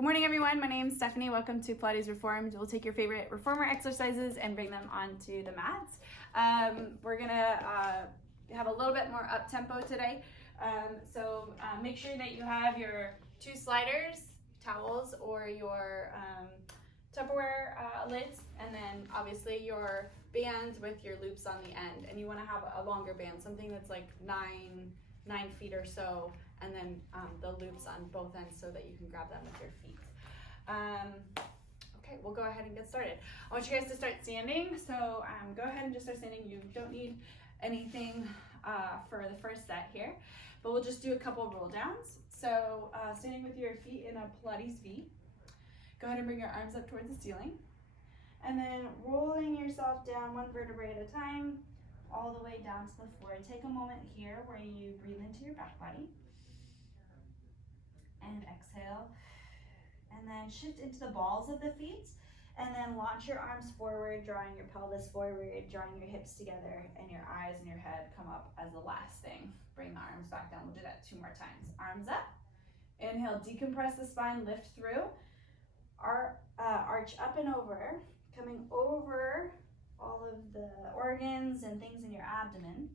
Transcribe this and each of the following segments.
Good morning, everyone. My name's Stephanie. Welcome to Pilates Reformed. We'll take your favorite reformer exercises and bring them onto the mats. We're gonna have a little bit more up tempo today. So make sure that you have your 2 sliders, towels, or your Tupperware lids, and then obviously your bands with your loops on the end. And you want to have a longer band, something that's like 9 feet or so, and then the loops on both ends so that you can grab them with your feet. Okay, we'll go ahead and get started. I want you guys to start standing, so go ahead and just start standing. You don't need anything for the first set here, but we'll just do a couple of roll downs. So standing with your feet in a Pilates V, go ahead and bring your arms up towards the ceiling, and then rolling yourself down 1 vertebrae at a time, all the way down to the floor. Take a moment here where you breathe into your back body and exhale, and then shift into the balls of the feet, and then launch your arms forward, drawing your pelvis forward, drawing your hips together, and your eyes and your head come up as the last thing. Bring the arms back down. We'll do that 2 more times. Arms up, inhale, decompress the spine, lift through, arch up and over, coming over all of the organs and things in your abdomen,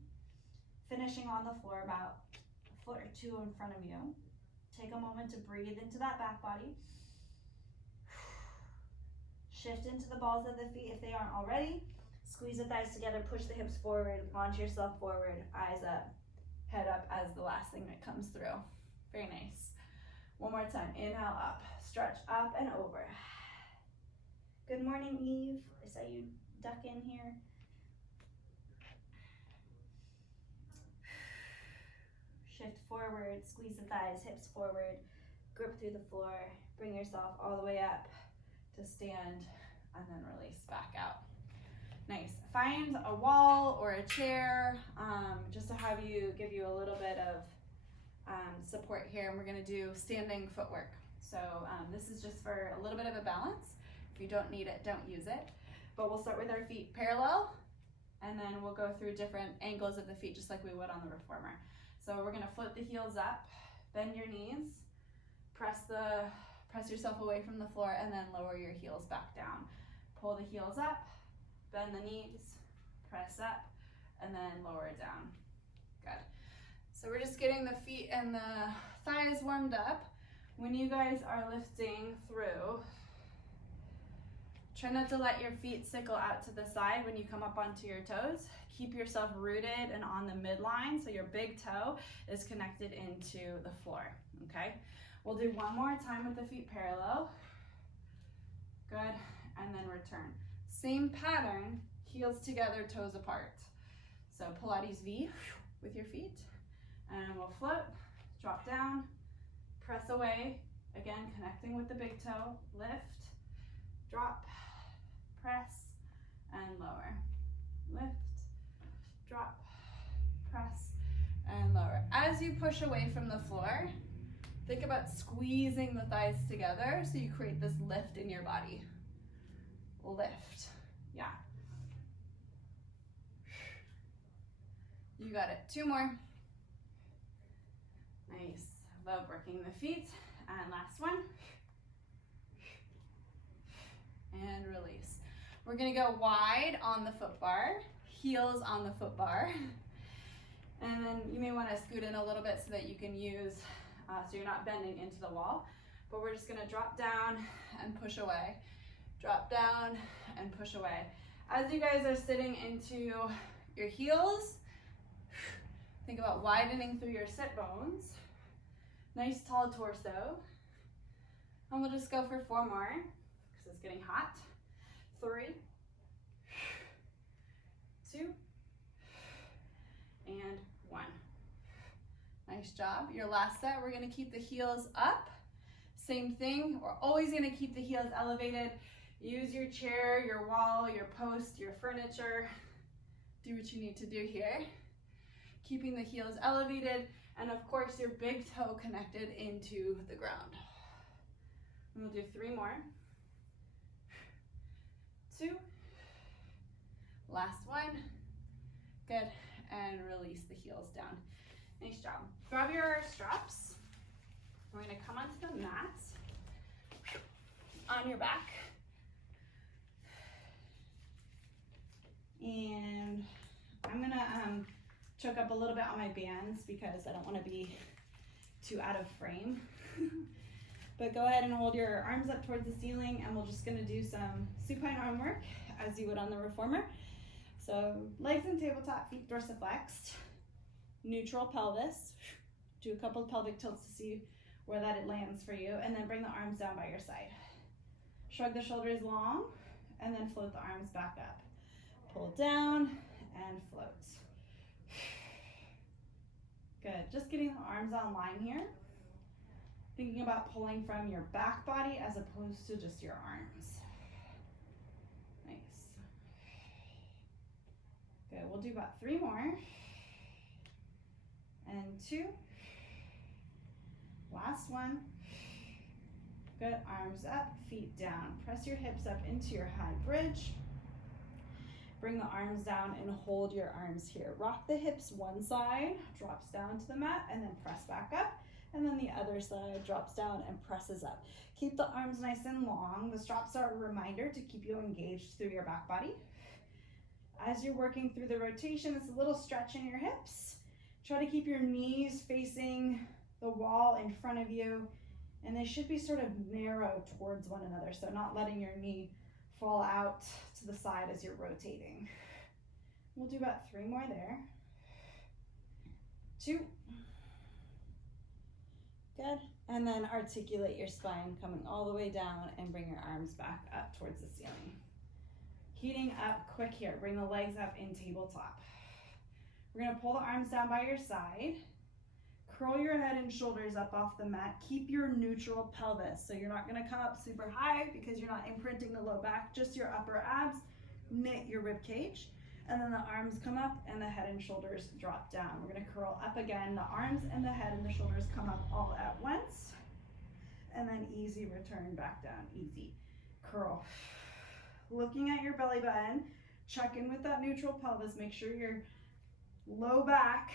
finishing on the floor about 1 foot or 2 in front of you. Take a moment to breathe into that back body. Shift into the balls of the feet if they aren't already. Squeeze the thighs together, push the hips forward, launch yourself forward, eyes up, head up as the last thing that comes through. Very nice. 1 more time. Inhale up, stretch up and over. Good morning, Eve. I saw you duck in here. Shift forward, squeeze the thighs, hips forward, grip through the floor, bring yourself all the way up to stand, and then release back out. Nice. Find a wall or a chair just to give you a little bit of support here, and we're going to do standing footwork. So this is just for a little bit of a balance. If you don't need it, don't use it. But we'll start with our feet parallel, and then we'll go through different angles of the feet just like we would on the reformer. So we're going to flip the heels up, bend your knees, press yourself away from the floor, and then lower your heels back down. Pull the heels up, bend the knees, press up, and then lower it down. Good. So we're just getting the feet and the thighs warmed up. When you guys are lifting through, try not to let your feet sickle out to the side when you come up onto your toes. Keep yourself rooted and on the midline so your big toe is connected into the floor, okay? We'll do 1 more time with the feet parallel. Good, and then return. Same pattern, heels together, toes apart. So Pilates V with your feet, and we'll float, drop down, press away, again connecting with the big toe, lift, drop, press, and lower. Lift, drop, press, and lower. As you push away from the floor, think about squeezing the thighs together so you create this lift in your body. Lift. Yeah. You got it. 2 more. Nice. Love working the feet. And last one. And release. We're going to go wide on the foot bar, heels on the foot bar. And then you may want to scoot in a little bit so that you can use, so you're not bending into the wall. But we're just going to drop down and push away. Drop down and push away. As you guys are sitting into your heels, think about widening through your sit bones. Nice tall torso. And we'll just go for 4 more because it's getting hot. 3, 2, and 1. Nice job. Your last set, we're going to keep the heels up. Same thing. We're always going to keep the heels elevated. Use your chair, your wall, your post, your furniture. Do what you need to do here. Keeping the heels elevated, and of course your big toe connected into the ground. And we'll do 3 more. 2. Last one. Good. And release the heels down. Nice job. Grab your straps. We're going to come onto the mat. on your back. And I'm gonna choke up a little bit on my bands because I don't want to be too out of frame. But go ahead and hold your arms up towards the ceiling, and we're just gonna do some supine arm work as you would on the reformer. So legs in tabletop, feet dorsiflexed, neutral pelvis. Do a couple of pelvic tilts to see where that it lands for you, and then bring the arms down by your side. Shrug the shoulders long, and then float the arms back up. Pull down and float. Good, just getting the arms on line here. Thinking about pulling from your back body as opposed to just your arms. Nice. Good, we'll do about 3 more. And 2. Last one. Good, arms up, feet down. Press your hips up into your high bridge. Bring the arms down and hold your arms here. Rock the hips one side, drops down to the mat, and then press back up. And then the other side drops down and presses up. Keep the arms nice and long. The straps are a reminder to keep you engaged through your back body. As you're working through the rotation, it's a little stretch in your hips. Try to keep your knees facing the wall in front of you, and they should be sort of narrow towards one another, so not letting your knee fall out to the side as you're rotating. We'll do about 3 more there. 2. Good, and then articulate your spine, coming all the way down, and bring your arms back up towards the ceiling. Heating up quick here, bring the legs up in tabletop. We're gonna pull the arms down by your side, curl your head and shoulders up off the mat, keep your neutral pelvis, so you're not gonna come up super high because you're not imprinting the low back, just your upper abs, knit your rib cage. And then the arms come up and the head and shoulders drop down. We're gonna curl up again. The arms and the head and the shoulders come up all at once. And then easy return back down, easy. Curl. Looking at your belly button, check in with that neutral pelvis. Make sure your low back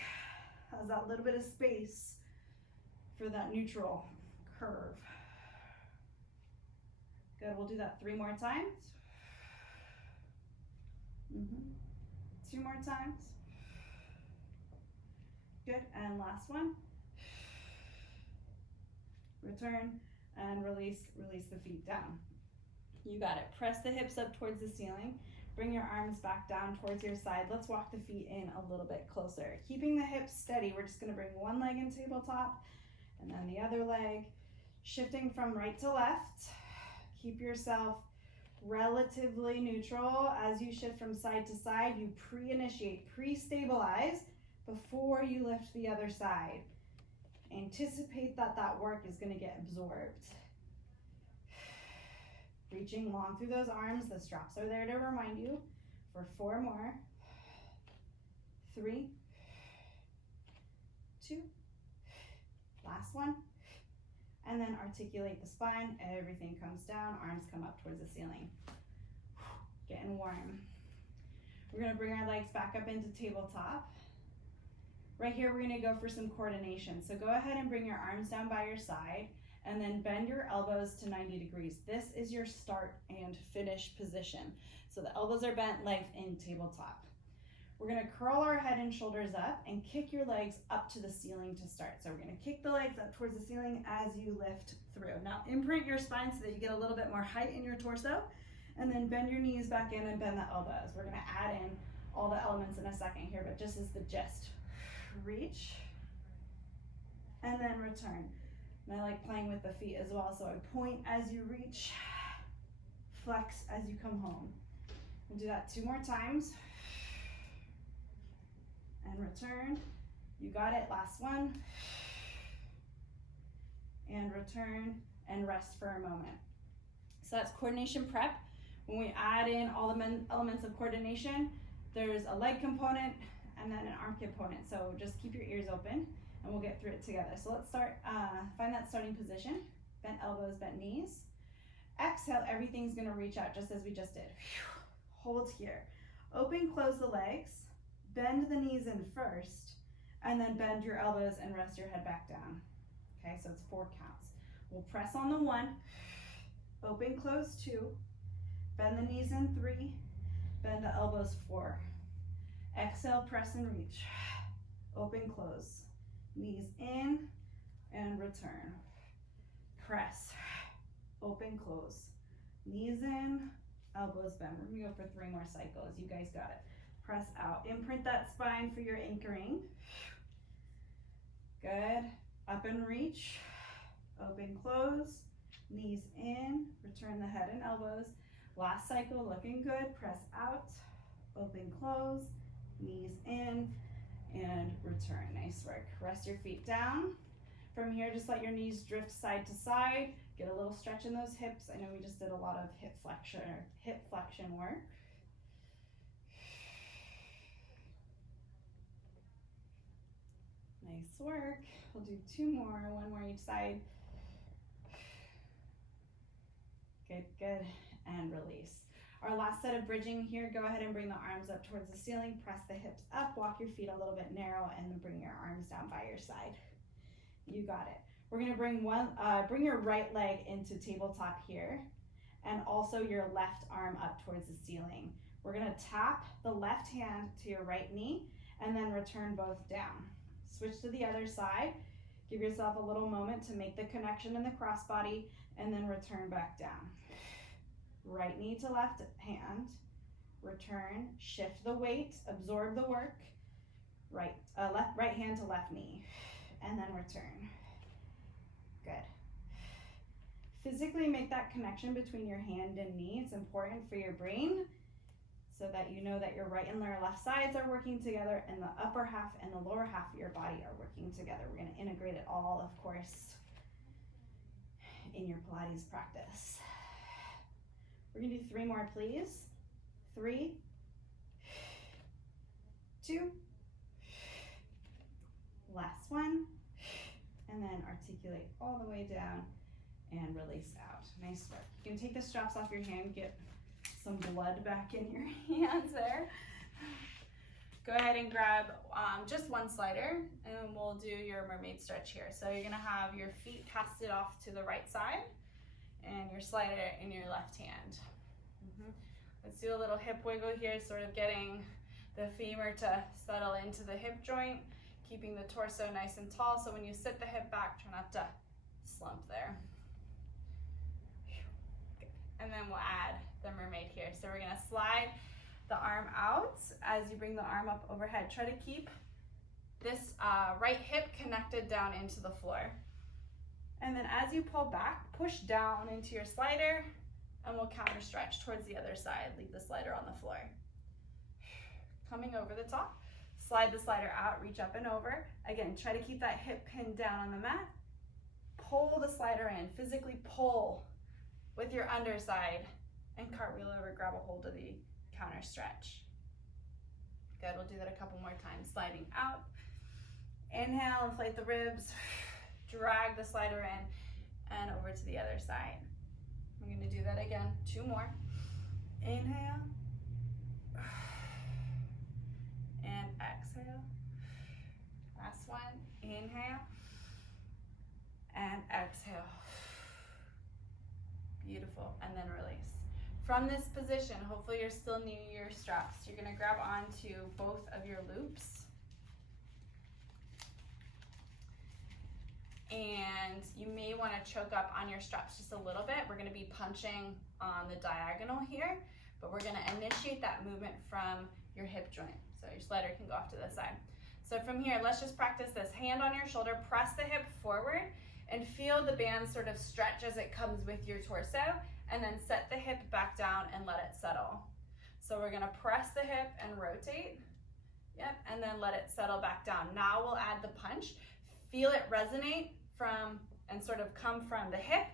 has that little bit of space for that neutral curve. Good, we'll do that 3 more times. 2 more times. Good, and last one. Return and release the feet down. You got it. Press the hips up towards the ceiling. Bring your arms back down towards your side. Let's walk the feet in a little bit closer. Keeping the hips steady, we're just gonna bring one leg in tabletop and then the other leg. Shifting from right to left. Keep yourself relatively neutral. As you shift from side to side, you pre-initiate, pre-stabilize before you lift the other side. Anticipate that that work is going to get absorbed. Reaching long through those arms, the straps are there to remind you for 4 more. 3, 2, last one. And then articulate the spine, everything comes down, arms come up towards the ceiling. Getting warm. We're gonna bring our legs back up into tabletop. Right here, we're gonna go for some coordination. So go ahead and bring your arms down by your side and then bend your elbows to 90 degrees. This is your start and finish position. So the elbows are bent, legs in tabletop. We're gonna curl our head and shoulders up and kick your legs up to the ceiling to start. So we're gonna kick the legs up towards the ceiling as you lift through. Now imprint your spine so that you get a little bit more height in your torso, and then bend your knees back in and bend the elbows. We're gonna add in all the elements in a second here, but just as the gist. Reach, and then return. And I like playing with the feet as well, so I point as you reach, flex as you come home. We'll do that 2 more times. And return. You got it, last one. And return and rest for a moment. So that's coordination prep. When we add in all the elements of coordination, there's a leg component and then an arm component. So just keep your ears open and we'll get through it together. So let's start, find that starting position. Bent elbows, bent knees. Exhale, everything's gonna reach out just as we just did. Hold here. Open, close the legs. Bend the knees in first, and then bend your elbows and rest your head back down. Okay, so it's 4 counts. We'll press on the 1, Open, close, 2. Bend the knees in 3. Bend the elbows, 4. Exhale, press and reach. Open, close. Knees in and return. Press. Open, close. Knees in, elbows bend. We're gonna go for 3 more cycles. You guys got it. Press out. Imprint that spine for your anchoring. Good. Up and reach. Open, close. Knees in. Return the head and elbows. Last cycle, looking good. Press out. Open, close. Knees in and return. Nice work. Rest your feet down. From here, just let your knees drift side to side. Get a little stretch in those hips. I know we just did a lot of hip flexion work. Nice work. We'll do 2 more, 1 more each side. Good, good, and release. Our last set of bridging here, go ahead and bring the arms up towards the ceiling, press the hips up, walk your feet a little bit narrow, and then bring your arms down by your side. You got it. We're gonna bring your right leg into tabletop here, and also your left arm up towards the ceiling. We're gonna tap the left hand to your right knee, and then return both down. Switch to the other side. Give yourself a little moment to make the connection in the crossbody, and then return back down. Right knee to left hand, return, shift the weight, absorb the work, right hand to left knee, and then return. Good. Physically make that connection between your hand and knee. It's important for your brain so that you know that your right and your left sides are working together and the upper half and the lower half of your body are working together. We're gonna integrate it all, of course, in your Pilates practice. We're gonna do 3 more, please. 3, 2, last one, and then articulate all the way down and release out. Nice work. You can take the straps off your hand, get some blood back in your hands there. Go ahead and grab just 1 slider, and we'll do your mermaid stretch here. So you're gonna have your feet casted off to the right side, and your slider in your left hand. Let's do a little hip wiggle here, sort of getting the femur to settle into the hip joint, keeping the torso nice and tall, so when you sit the hip back, try not to slump there. Good. And then we'll add the mermaid here. So we're gonna slide the arm out as you bring the arm up overhead. Try to keep this right hip connected down into the floor. And then as you pull back, push down into your slider, and we'll counter stretch towards the other side. Leave the slider on the floor. Coming over the top, slide the slider out, reach up and over. Again, try to keep that hip pinned down on the mat. Pull the slider in, physically pull with your underside, and cartwheel over, grab a hold of the counter stretch. Good, we'll do that a couple more times. Sliding out, inhale, inflate the ribs, drag the slider in, and over to the other side. We're gonna do that again, 2 more. Inhale, and exhale. Last one, inhale, and exhale. Beautiful, and then release. From this position, hopefully you're still new to your straps. You're gonna grab onto both of your loops. And you may want to choke up on your straps just a little bit. We're going to be punching on the diagonal here, but we're going to initiate that movement from your hip joint. So your slider can go off to the side. So from here, let's just practice this. Hand on your shoulder, press the hip forward, and feel the band sort of stretch as it comes with your torso, and then set the hip back down and let it settle. So we're going to press the hip and rotate. Yep, and then let it settle back down. Now we'll add the punch. Feel it resonate from and sort of come from the hip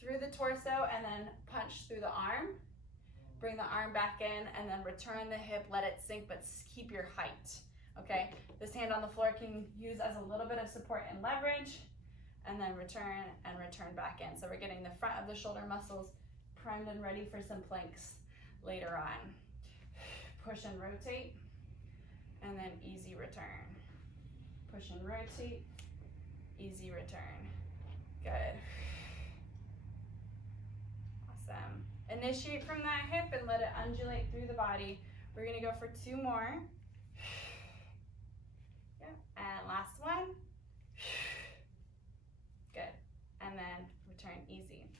through the torso, and then punch through the arm. Bring the arm back in, and then return the hip, let it sink, but keep your height, okay? This hand on the floor can use as a little bit of support and leverage, and then return and return back in. So we're getting the front of the shoulder muscles primed and ready for some planks later on. Push and rotate, and then easy return. Push and rotate, easy return. Good. Initiate from that hip and let it undulate through the body. We're gonna go for 2 more. Yeah. And last one. Good. And then return easy.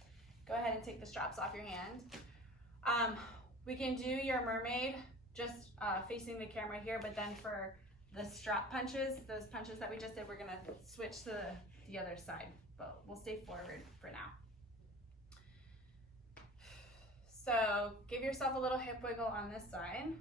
Go ahead and take the straps off your hand. We can do your mermaid just facing the camera here, but then for the strap punches, those punches that we just did, we're gonna switch to the other side, but we'll stay forward for now. So give yourself a little hip wiggle on this side.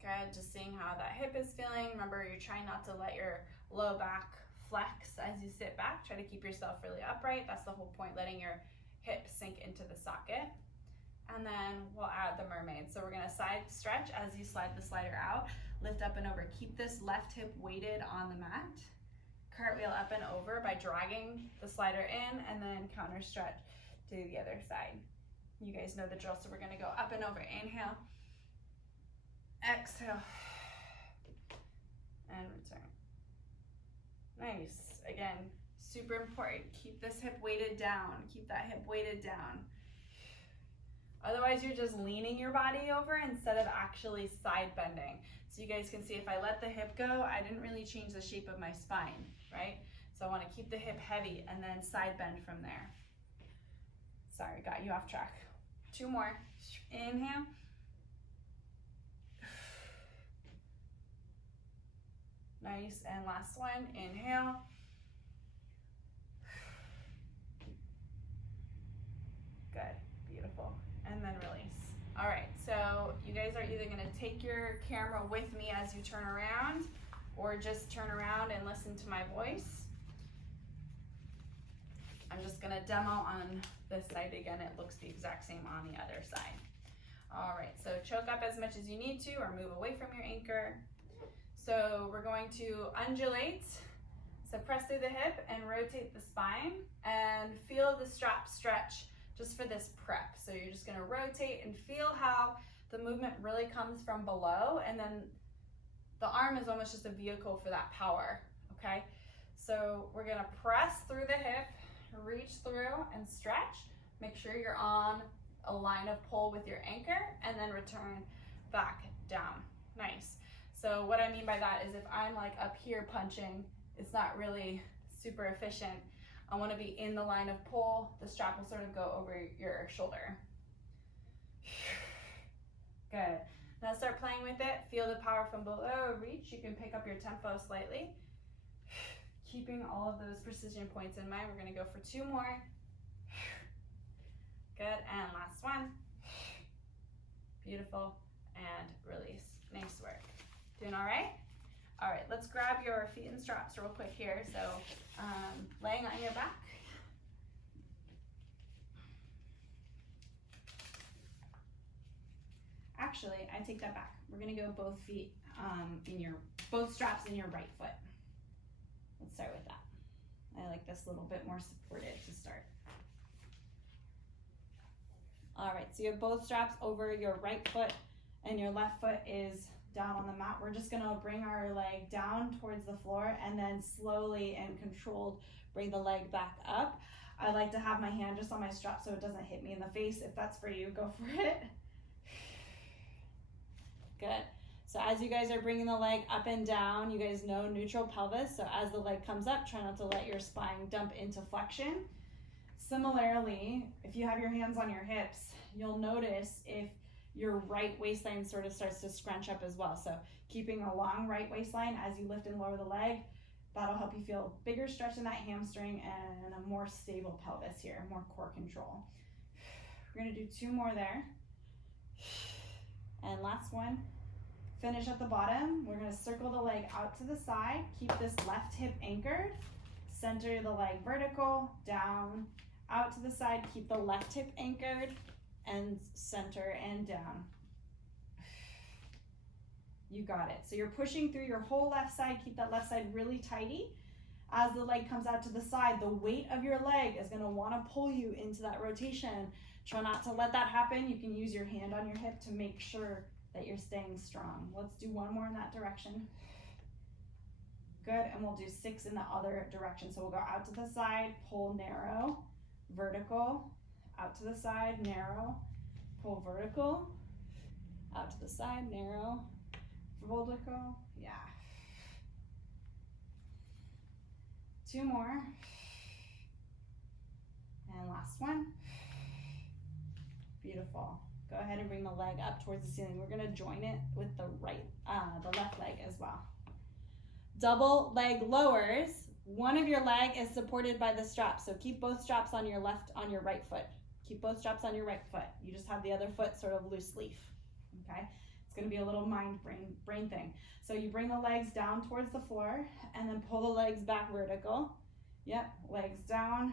Good, just seeing how that hip is feeling. Remember, you're trying not to let your low back flex as you sit back. Try to keep yourself really upright. That's the whole point, letting your hip sink into the socket. And then we'll add the mermaid. So we're gonna side stretch as you slide the slider out. Lift up and over. Keep this left hip weighted on the mat. Cartwheel up and over by dragging the slider in, and then counter stretch to the other side. You guys know the drill, so we're gonna go up and over. Inhale, exhale, and return. Nice. Again, super important. Keep this hip weighted down. Keep that hip weighted down. Otherwise, you're just leaning your body over instead of actually side bending. So you guys can see if I let the hip go, I didn't really change the shape of my spine, right? So I want to keep the hip heavy and then side bend from there. Sorry, got you off track. 2 more. Inhale. Nice, and last one. Inhale. Good, beautiful. And then release. All right, so you guys are either gonna take your camera with me as you turn around, or just turn around and listen to my voice. I'm just gonna demo on this side again. It looks the exact same on the other side. All right, so choke up as much as you need to, or move away from your anchor. So we're going to undulate. So press through the hip and rotate the spine, and feel the strap stretch just for this prep. So you're just gonna rotate and feel how the movement really comes from below, and then the arm is almost just a vehicle for that power, okay? So we're gonna press through the hip, reach through and stretch. Make sure you're on a line of pull with your anchor, and then return back down. Nice. So what I mean by that is if I'm like up here punching, it's not really super efficient. I want to be in the line of pull. The strap will sort of go over your shoulder. Good. Now start playing with it. Feel the power from below. Reach. You can pick up your tempo slightly. Keeping all of those precision points in mind. We're going to go for 2 more. Good. And last one. Beautiful. And release. Nice work. Doing all right? All right, let's grab your feet and straps real quick here. So laying on your back. Actually, I take that back. We're gonna go both feet both straps in your right foot. Let's start with that. I like this a little bit more supported to start. All right, so you have both straps over your right foot, and your left foot is down on the mat. We're just gonna bring our leg down towards the floor, and then slowly and controlled bring the leg back up. I like to have my hand just on my strap so it doesn't hit me in the face. If that's for you, go for it. Good. So as you guys are bringing the leg up and down, you guys know neutral pelvis. So as the leg comes up, try not to let your spine dump into flexion. Similarly, if you have your hands on your hips, you'll notice if your right waistline sort of starts to scrunch up as well. So keeping a long right waistline as you lift and lower the leg, that'll help you feel bigger stretch in that hamstring and a more stable pelvis here, more core control. We're gonna do 2 more there. And last one, finish at the bottom. We're gonna circle the leg out to the side, keep this left hip anchored, center the leg vertical, down, out to the side, keep the left hip anchored, and center and down. You got it. So you're pushing through your whole left side. Keep that left side really tighty. As the leg comes out to the side, the weight of your leg is gonna wanna pull you into that rotation. Try not to let that happen. You can use your hand on your hip to make sure that you're staying strong. Let's do 1 more in that direction. Good, and we'll do 6 in the other direction. So we'll go out to the side, pull narrow, vertical, out to the side, narrow, pull vertical, out to the side, narrow, vertical, yeah. 2 more, and last one. Beautiful. Go ahead and bring the leg up towards the ceiling. We're gonna join it with the left leg as well. Double leg lowers. One of your leg is supported by the strap, so keep both straps on your right foot. Keep both straps on your right foot. You just have the other foot sort of loose leaf, okay? It's gonna be a little brain thing. So you bring the legs down towards the floor and then pull the legs back vertical. Yep, legs down,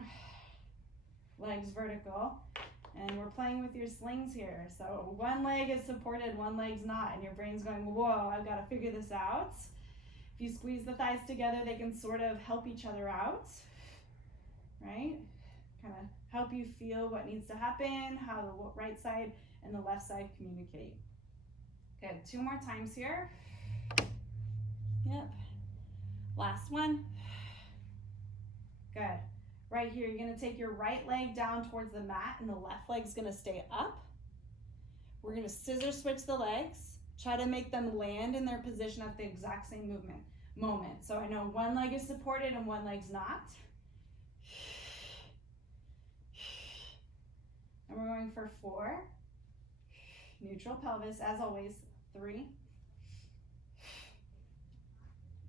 legs vertical. And we're playing with your slings here. So one leg is supported, one leg's not, and your brain's going, whoa, I've got to figure this out. If you squeeze the thighs together, they can sort of help each other out, right? Kind of help you feel what needs to happen, how the right side and the left side communicate. Good, 2 more times here. Yep. Last one. Good. Right here, you're gonna take your right leg down towards the mat and the left leg's gonna stay up. We're gonna scissor switch the legs, try to make them land in their position at the exact same moment. So I know one leg is supported and one leg's not. And we're going for 4. Neutral pelvis, as always, 3,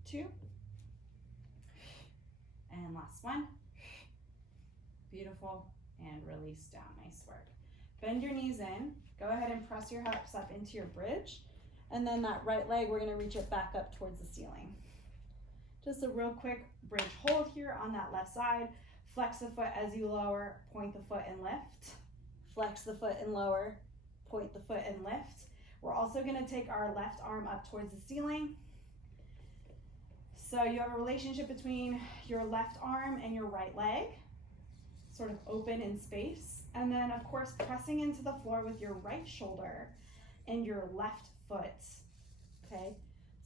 2, and last one. Beautiful, and release down, nice work. Bend your knees in, go ahead and press your hips up into your bridge, and then that right leg, we're gonna reach it back up towards the ceiling. Just a real quick bridge hold here on that left side. Flex the foot as you lower, point the foot and lift. Flex the foot and lower, point the foot and lift. We're also gonna take our left arm up towards the ceiling. So you have a relationship between your left arm and your right leg, sort of open in space. And then of course, pressing into the floor with your right shoulder and your left foot, okay?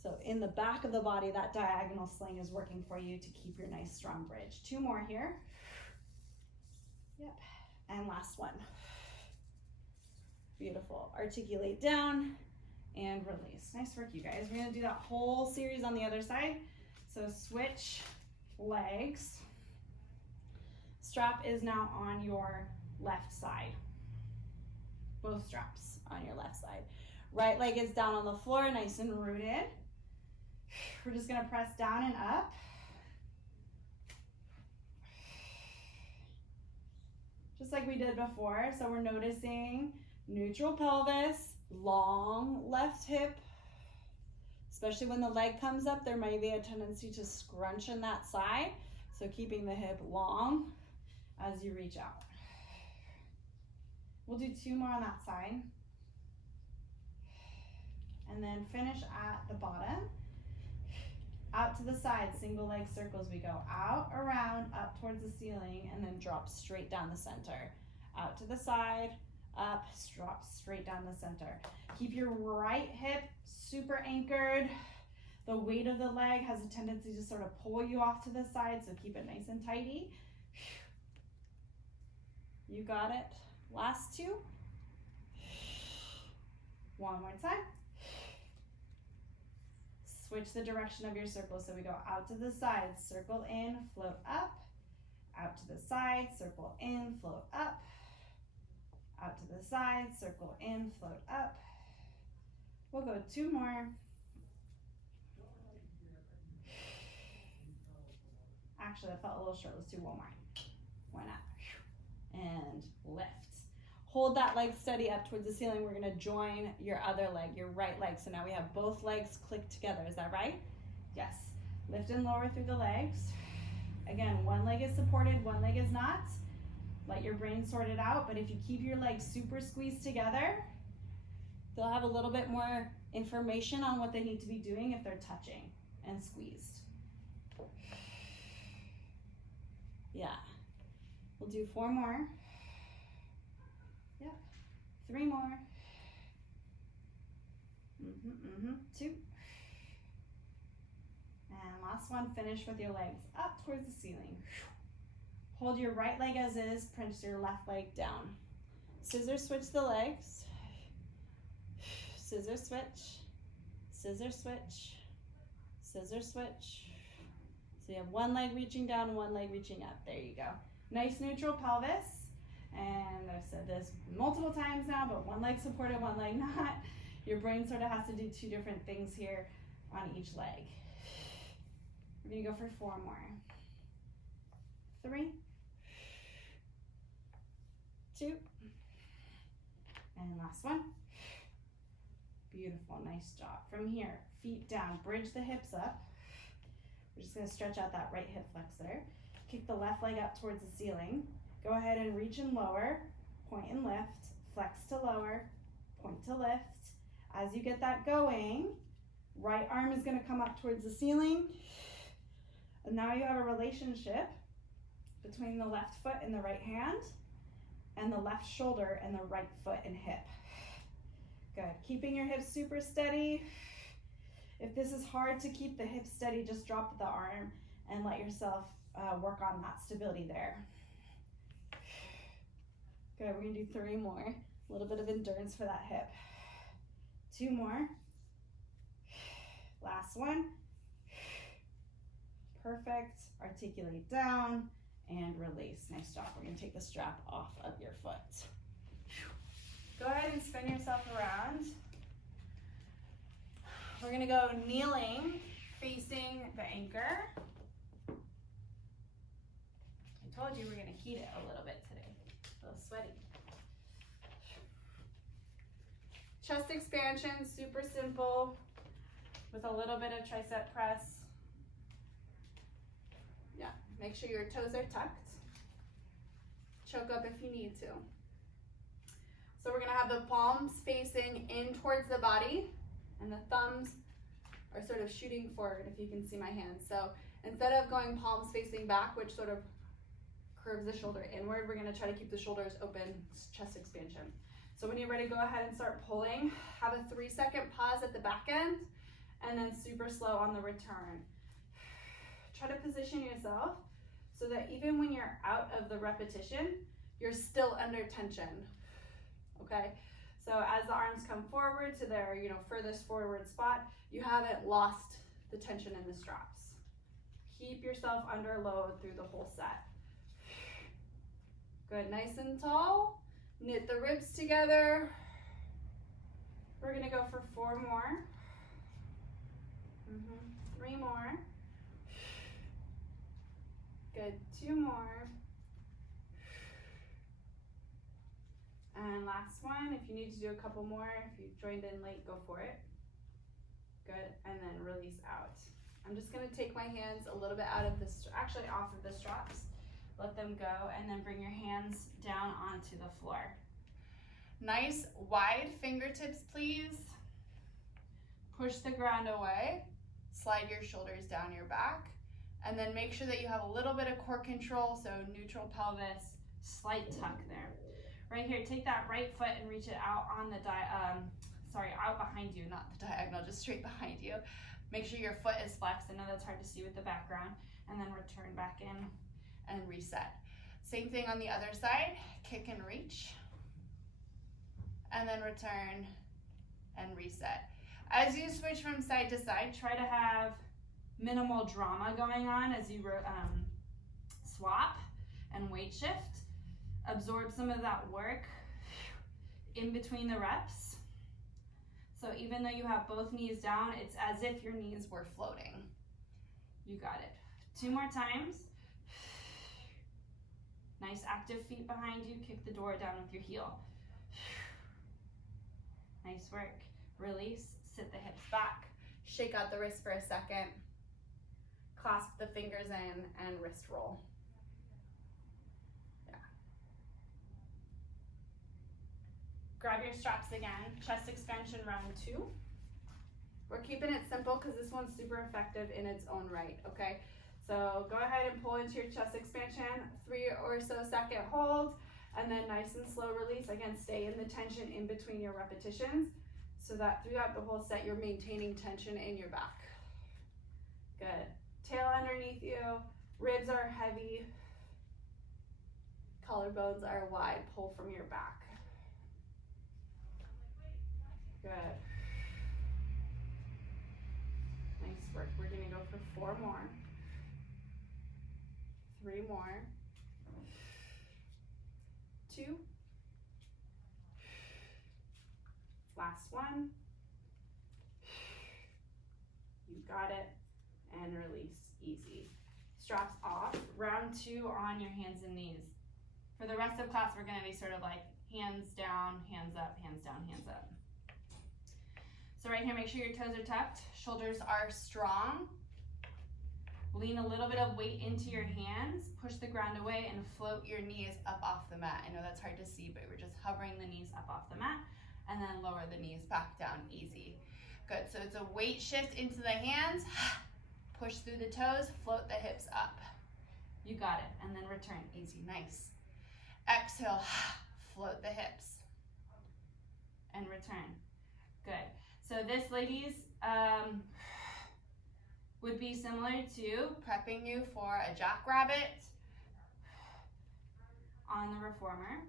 So in the back of the body, that diagonal sling is working for you to keep your nice strong bridge. 2 more here. Yep, and last one. Beautiful, articulate down and release. Nice work, you guys. We're gonna do that whole series on the other side. So switch legs. Strap is now on your left side. Both straps on your left side. Right leg is down on the floor, nice and rooted. We're just gonna press down and up. Just like we did before. So we're noticing neutral pelvis, long left hip. Especially when the leg comes up, there may be a tendency to scrunch in that side. So keeping the hip long as you reach out. We'll do 2 more on that side. And then finish at the bottom. Out to the side, single leg circles. We go out, around, up towards the ceiling, and then drop straight down the center. Out to the side, up, drop straight down the center. Keep your right hip super anchored. The weight of the leg has a tendency to sort of pull you off to the side, so keep it nice and tidy. You got it. Last 2. 1 more time. Switch the direction of your circle. So we go out to the side, circle in, float up. Out to the side, circle in, float up. Out to the side, circle in, float up. We'll go 2 more. Actually, that felt a little short. Let's do 1 more. Why not? And lift. Hold that leg steady up towards the ceiling. We're gonna join your other leg, your right leg. So now we have both legs clicked together. Is that right? Yes. Lift and lower through the legs. Again, one leg is supported, one leg is not. Let your brain sort it out. But if you keep your legs super squeezed together, they'll have a little bit more information on what they need to be doing if they're touching and squeezed. Yeah. We'll do 4 more. Yep. 3 more. 2. And last one, finish with your legs up towards the ceiling. Hold your right leg as is, press your left leg down. Scissor switch the legs. Scissor switch, scissor switch, scissor switch. So you have one leg reaching down, one leg reaching up. There you go. Nice neutral pelvis. And I've said this multiple times now, but one leg supported, one leg not. Your brain sort of has to do two different things here on each leg. We're gonna go for 4 more. 3, 2, and last one. Beautiful, nice job. From here, feet down, bridge the hips up. We're just gonna stretch out that right hip flexor. Kick the left leg up towards the ceiling. Go ahead and reach and lower, point and lift, flex to lower, point to lift. As you get that going, right arm is gonna come up towards the ceiling. And now you have a relationship between the left foot and the right hand, and the left shoulder and the right foot and hip. Good, keeping your hips super steady. If this is hard to keep the hips steady, just drop the arm and let yourself work on that stability there. Good, we're gonna do 3 more. A little bit of endurance for that hip. 2 more. Last one. Perfect, articulate down and release. Nice job. We're gonna take the strap off of your foot. Go ahead and spin yourself around. We're gonna go kneeling, facing the anchor. I told you we're gonna heat it a little bit today. A little sweaty. Chest expansion, super simple, with a little bit of tricep press. Yeah, make sure your toes are tucked. Choke up if you need to. So we're gonna have the palms facing in towards the body, and the thumbs are sort of shooting forward, if you can see my hands. So instead of going palms facing back, which sort of curves the shoulder inward, we're gonna try to keep the shoulders open, chest expansion. So when you're ready, go ahead and start pulling. Have a 3-second pause at the back end, and then super slow on the return. Try to position yourself so that even when you're out of the repetition, you're still under tension, okay? So as the arms come forward to their, furthest forward spot, you haven't lost the tension in the straps. Keep yourself under load through the whole set. Good, nice and tall. Knit the ribs together. We're gonna go for 4 more. 3 more. Good, 2 more. And last one, if you need to do a couple more, if you joined in late, go for it. Good, and then release out. I'm just gonna take my hands a little bit out of this, actually off of the straps. Let them go, and then bring your hands down onto the floor. Nice wide fingertips, please. Push the ground away. Slide your shoulders down your back. And then make sure that you have a little bit of core control, so neutral pelvis, slight tuck there. Right here, take that right foot and reach it out on the out behind you, not the diagonal, just straight behind you. Make sure your foot is flexed. I know that's hard to see with the background. And then return back in and reset. Same thing on the other side, kick and reach. And then return and reset. As you switch from side to side, try to have minimal drama going on as you swap and weight shift. Absorb some of that work in between the reps. So even though you have both knees down, it's as if your knees were floating. You got it. 2 more times. Nice active feet behind you. Kick the door down with your heel. Nice work. Release, sit the hips back. Shake out the wrist for a second. Clasp the fingers in and wrist roll. Yeah. Grab your straps again. Chest expansion round 2. We're keeping it simple because this one's super effective in its own right, okay? So go ahead and pull into your chest expansion, 3 or so second hold, and then nice and slow release. Again, stay in the tension in between your repetitions so that throughout the whole set, you're maintaining tension in your back. Good. Tail underneath you, ribs are heavy. Collarbones are wide, pull from your back. Good. Nice work. We're gonna go for 4 more. 3 more. 2. Last one. You got it. And release, easy. Straps off. Round 2 on your hands and knees. For the rest of class, we're gonna be sort of like hands down, hands up, hands down, hands up. So right here, make sure your toes are tucked, shoulders are strong. Lean a little bit of weight into your hands, push the ground away, and float your knees up off the mat. I know that's hard to see, but we're just hovering the knees up off the mat, and then lower the knees back down, easy. Good, so it's a weight shift into the hands, push through the toes, float the hips up. You got it, and then return, easy, nice. Exhale, float the hips, and return. Good. So this, ladies, would be similar to prepping you for a jackrabbit on the reformer.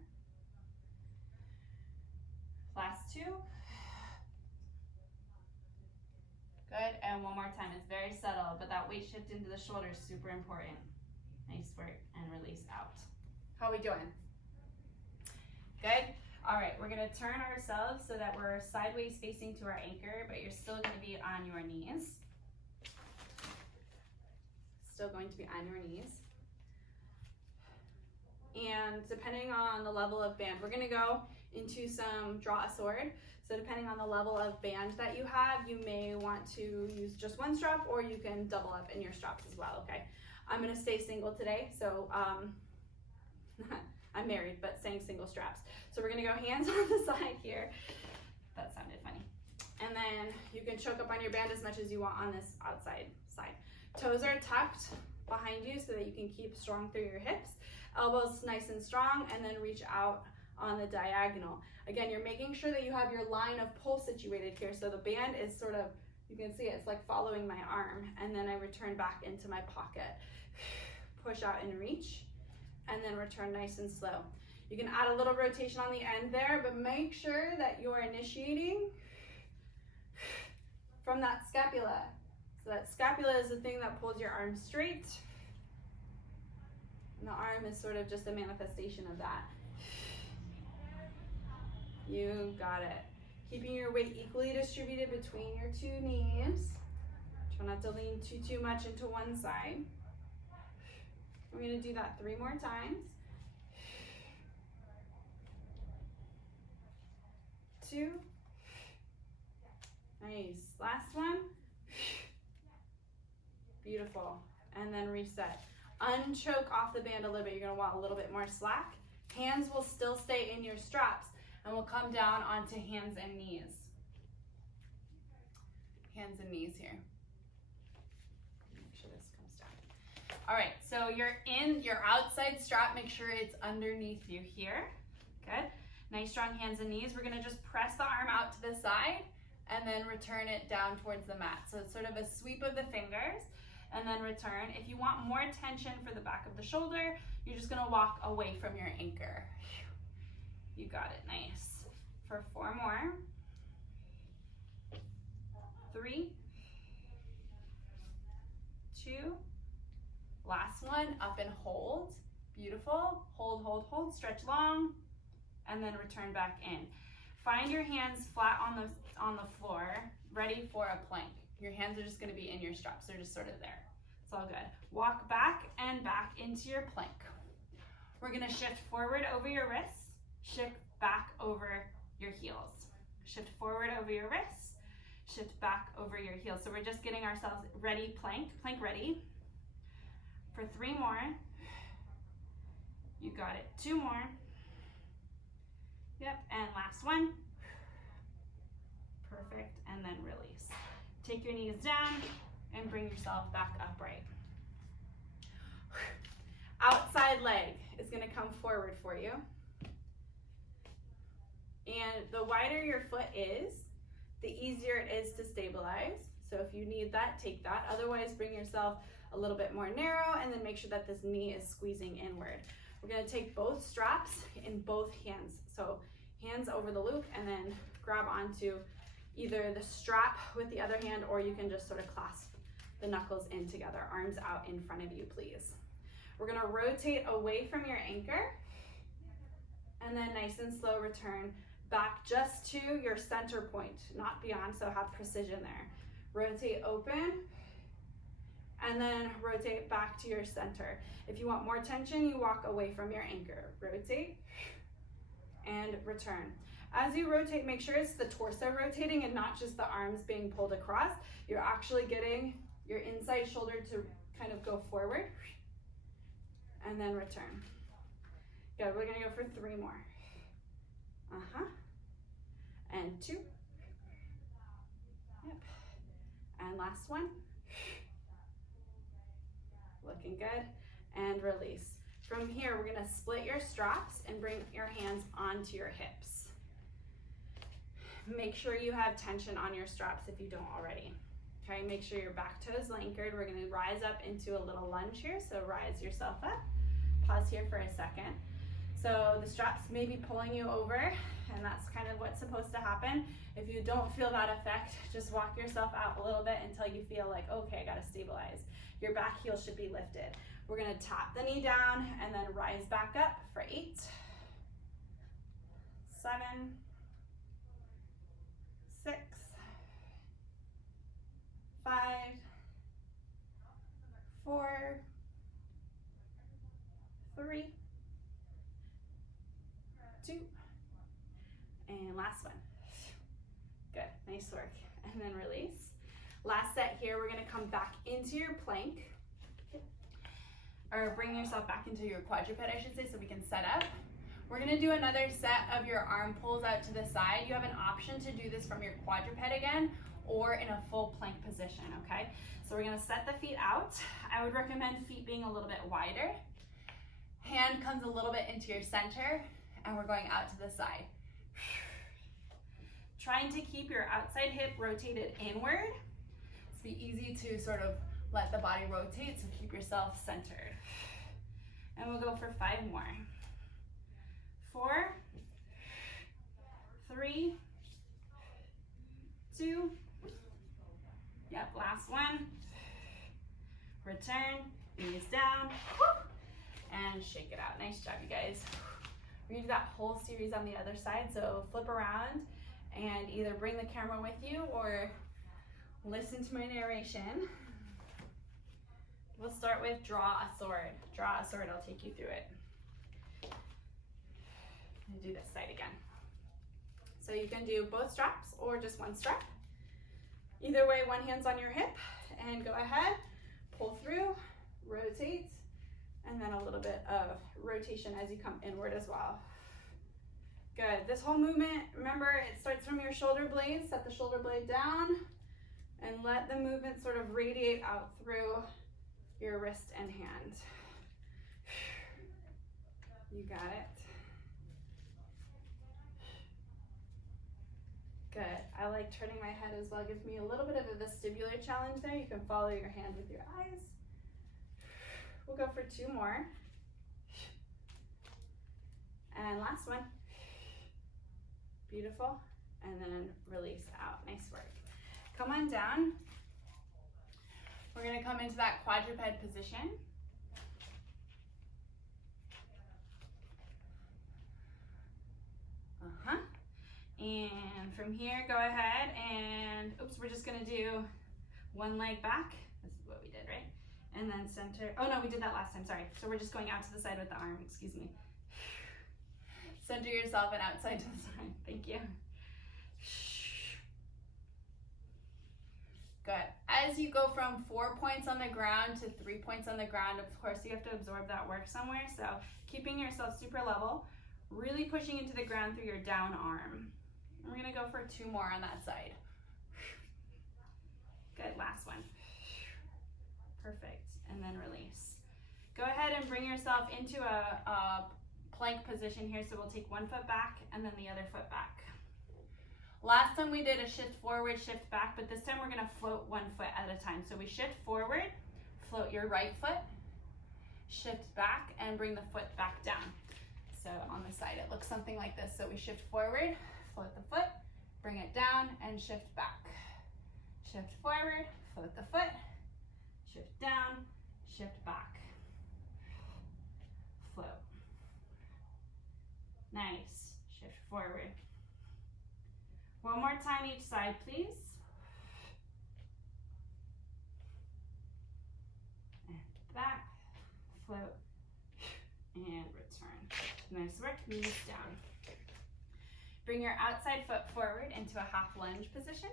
Last 2. Good, and one more time. It's very subtle, but that weight shift into the shoulders is super important. Nice work, and release out. How are we doing? Good? All right, we're gonna turn ourselves so that we're sideways facing to our anchor, but you're still gonna be on your knees. Still going to be on your knees. And depending on the level of band, we're gonna go into some draw a sword. So depending on the level of band that you have, you may want to use just one strap, or you can double up in your straps as well, okay? I'm gonna stay single today, so I'm married, but staying single straps. So we're gonna go hands on the side here. That sounded funny. And then you can choke up on your band as much as you want on this outside side. Toes are tucked behind you so that you can keep strong through your hips. Elbows nice and strong, and then reach out on the diagonal. Again, you're making sure that you have your line of pull situated here. So the band is sort of, you can see it's like following my arm, and then I return back into my pocket. Push out and reach, and then return nice and slow. You can add a little rotation on the end there, but make sure that you're initiating from that scapula. So that scapula is the thing that pulls your arm straight, and the arm is sort of just a manifestation of that. You got it. Keeping your weight equally distributed between your 2 knees. Try not to lean too much into one side. We're gonna do that 3 more times. 2. Nice. Last one. Beautiful. And then reset. Unchoke off the band a little bit. You're gonna want a little bit more slack. Hands will still stay in your straps, and we'll come down onto hands and knees. Hands and knees here. Make sure this comes down. All right, so you're in your outside strap. Make sure it's underneath you here. Good. Nice strong hands and knees. We're gonna just press the arm out to the side and then return it down towards the mat. So it's sort of a sweep of the fingers and then return. If you want more tension for the back of the shoulder, you're just gonna walk away from your anchor. You got it, nice. For 4 more. 3, 2, last one, up and hold. Beautiful, hold, hold, hold, stretch long, and then return back in. Find your hands flat on the floor, ready for a plank. Your hands are just gonna be in your straps, they're just sort of there. It's all good. Walk back and back into your plank. We're gonna shift forward over your wrists, shift back over your heels. Shift forward over your wrists, shift back over your heels. So we're just getting ourselves ready, plank ready. For 3 more. You got it. 2 more. Yep, and last one. Perfect, and then release. Take your knees down and bring yourself back upright. Outside leg is gonna come forward for you. And the wider your foot is, the easier it is to stabilize. So if you need that, take that. Otherwise, bring yourself a little bit more narrow and then make sure that this knee is squeezing inward. We're gonna take both straps in both hands. So hands over the loop and then grab onto either the strap with the other hand, or you can just sort of clasp the knuckles in together, arms out in front of you, please. We're gonna rotate away from your anchor and then nice and slow return back just to your center point, not beyond, so have precision there. Rotate open and then rotate back to your center. If you want more tension, you walk away from your anchor. Rotate and return. As you rotate, make sure it's the torso rotating and not just the arms being pulled across. You're actually getting your inside shoulder to kind of go forward and then return. Good, we're gonna go for 3 more. And 2. Yep. And last one. Looking good. And release. From here, we're gonna split your straps and bring your hands onto your hips. Make sure you have tension on your straps if you don't already. Okay, make sure your back toe is anchored. We're gonna rise up into a little lunge here, so rise yourself up. Pause here for a second. So the straps may be pulling you over, and that's kind of what's supposed to happen. If you don't feel that effect, just walk yourself out a little bit until you feel like, okay, I gotta stabilize. Your back heel should be lifted. We're gonna tap the knee down and then rise back up for 8, 7, 6, 5, 4, 3, 2, and last one. Good, nice work. And then release. Last set here, we're gonna come back into your plank, or bring yourself back into your quadruped, I should say, so we can set up. We're gonna do another set of your arm pulls out to the side. You have an option to do this from your quadruped again, or in a full plank position, okay? So we're gonna set the feet out. I would recommend feet being a little bit wider. Hand comes a little bit into your center, and we're going out to the side. Trying to keep your outside hip rotated inward. It's be easy to sort of let the body rotate, so keep yourself centered. And we'll go for 5 more. 4, 3, 2, yep, last one. Return, knees down, and shake it out. Nice job, you guys. We're gonna do that whole series on the other side, so flip around and either bring the camera with you or listen to my narration. We'll start with draw a sword. Draw a sword, I'll take you through it. I'm gonna do this side again. So you can do both straps or just one strap. Either way, one hand's on your hip, and go ahead, pull through, rotate, and then a little bit of rotation as you come inward as well. Good, this whole movement, remember, it starts from your shoulder blades. Set the shoulder blade down and let the movement sort of radiate out through your wrist and hand. You got it. Good, I like turning my head as well. It gives me a little bit of a vestibular challenge there. You can follow your hand with your eyes. We'll go for 2 more. And last one. Beautiful. And then release out. Nice work. Come on down. We're gonna come into that quadruped position. And from here, go ahead and, oops, we're just gonna do one leg back. This is what we did, right? And then center, oh no, we did that last time, sorry. So we're just going out to the side with the arm, excuse me. Center yourself and outside to the side, thank you. Good. As you go from 4 points on the ground to 3 points on the ground, of course, you have to absorb that work somewhere. So keeping yourself super level, really pushing into the ground through your down arm. We're gonna go for 2 more on that side. Good, last one. Perfect, and then release. Go ahead and bring yourself into a plank position here. So we'll take 1 foot back and then the other foot back. Last time we did a shift forward, shift back, but this time we're gonna float 1 foot at a time. So we shift forward, float your right foot, shift back and bring the foot back down. So on the side, it looks something like this. So we shift forward, float the foot, bring it down, and shift back. Shift forward, float the foot, shift down, shift back. Float. Nice. Shift forward. One more time each side, please. And back, float, and return. Nice work, knees down. Bring your outside foot forward into a half lunge position.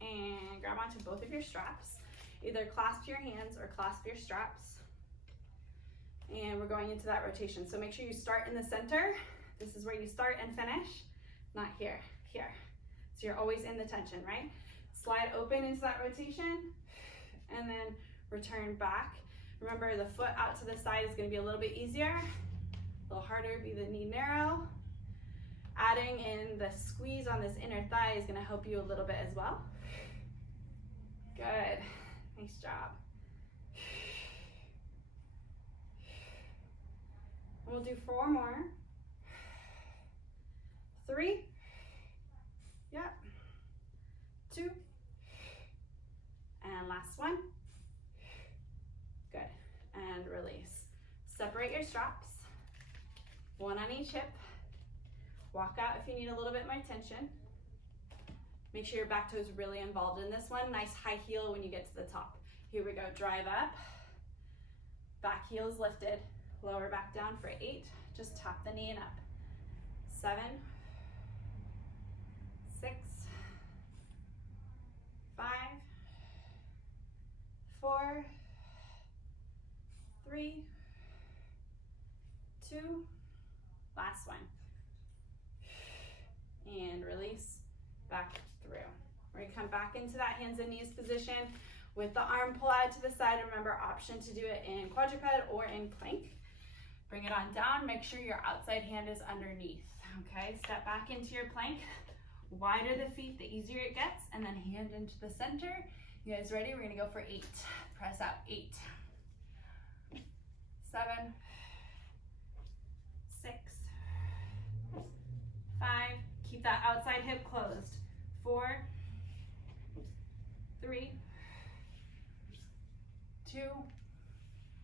And grab onto both of your straps. Either clasp your hands or clasp your straps. And we're going into that rotation. So make sure you start in the center. This is where you start and finish, not here, here. So you're always in the tension, right? Slide open into that rotation and then return back. Remember, the foot out to the side is gonna be a little bit easier. A little harder would be the knee narrow. Adding in the squeeze on this inner thigh is gonna help you a little bit as well. Good, nice job. We'll do 4 more. 3, yep, 2, and last one. Good, and release. Separate your straps, one on each hip. Walk out if you need a little bit more tension. Make sure your back toe is really involved in this one. Nice high heel when you get to the top. Here we go, drive up, back heel is lifted, lower back down for 8. Just tap the knee and up. 7, 6, 5, 4, 3, 2, last one. And release, back through. We're gonna come back into that hands and knees position with the arm pull out to the side. Remember, option to do it in quadruped or in plank. Bring it on down, make sure your outside hand is underneath, okay? Step back into your plank. Wider the feet, the easier it gets, and then hand into the center. You guys ready? We're gonna go for 8. Press out, 8, 7, 6, 5, keep that outside hip closed. 4, 3, 2,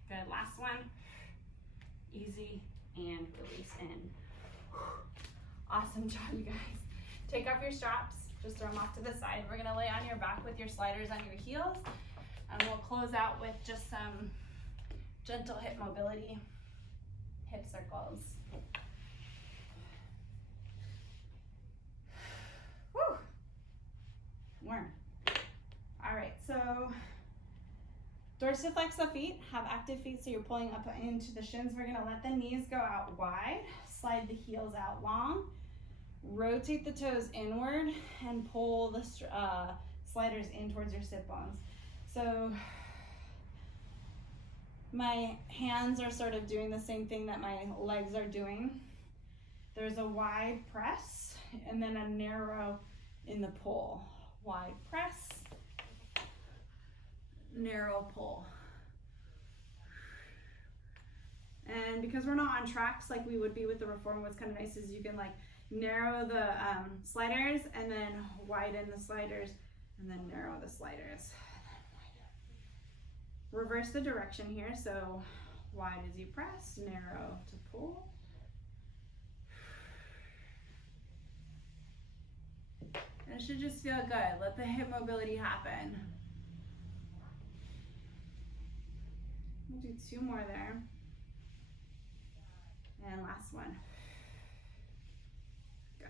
good, last one. Easy, and release in. Awesome job, you guys. Take off your straps, just throw them off to the side. We're gonna lay on your back with your sliders on your heels, and we'll close out with just some gentle hip mobility, hip circles. Woo! Warm. All right, so dorsiflex the feet, have active feet so you're pulling up into the shins. We're gonna let the knees go out wide, slide the heels out long, rotate the toes inward, and pull the sliders in towards your sit bones. So my hands are sort of doing the same thing that my legs are doing. There's a wide press and then a narrow in the pull. Wide press, narrow pull. And because we're not on tracks like we would be with the reformer, what's kind of nice is you can like narrow the sliders and then widen the sliders and then narrow the sliders. Reverse the direction here, so wide as you press, narrow to pull. It should just feel good. Let the hip mobility happen. We'll do 2 more there. And last one. Good.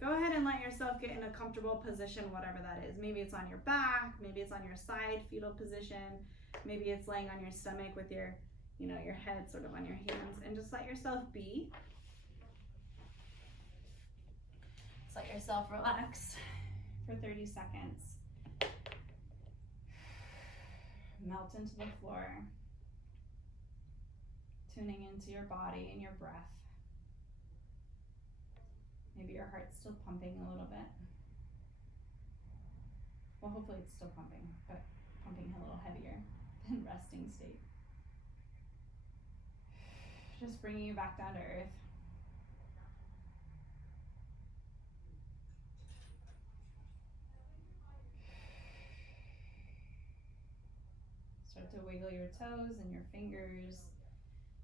Go ahead and let yourself get in a comfortable position, whatever that is. Maybe it's on your back, maybe it's on your side, fetal position, maybe it's laying on your stomach with your, your head sort of on your hands, and just let yourself be. Just let yourself relax for 30 seconds. Melt into the floor. Tuning into your body and your breath. Maybe your heart's still pumping a little bit. Well, hopefully it's still pumping, but pumping a little heavier. in resting state. Just bringing you back down to earth. Start to wiggle your toes and your fingers,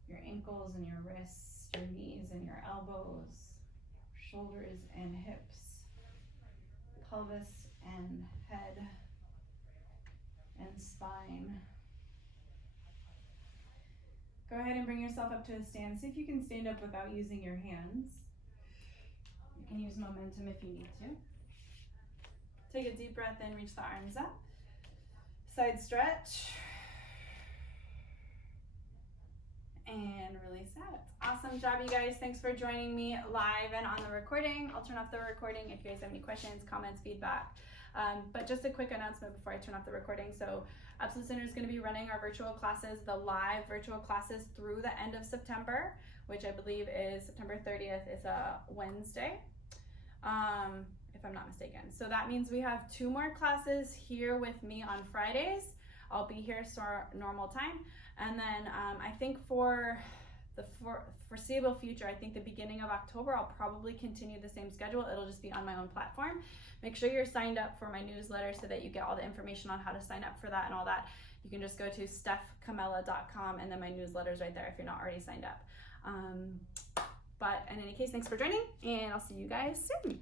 your ankles and your wrists, your knees and your elbows, shoulders and hips, pelvis and head and spine. Go ahead and bring yourself up to a stand. See if you can stand up without using your hands. You can use momentum if you need to. Take a deep breath in, reach the arms up. Side stretch. And release out. Awesome job, you guys. Thanks for joining me live and on the recording. I'll turn off the recording if you guys have any questions, comments, feedback. But just a quick announcement before I turn off the recording. So Absolute Center is going to be running our virtual classes, the live virtual classes through the end of September, which I believe is September 30th is a Wednesday, if I'm not mistaken. So that means we have 2 more classes here with me on Fridays. I'll be here normal time. And then I think for the foreseeable future, I think the beginning of October, I'll probably continue the same schedule. It'll just be on my own platform. Make sure you're signed up for my newsletter so that you get all the information on how to sign up for that and all that. You can just go to stephcamella.com and then my newsletter's right there if you're not already signed up. But in any case, thanks for joining and I'll see you guys soon.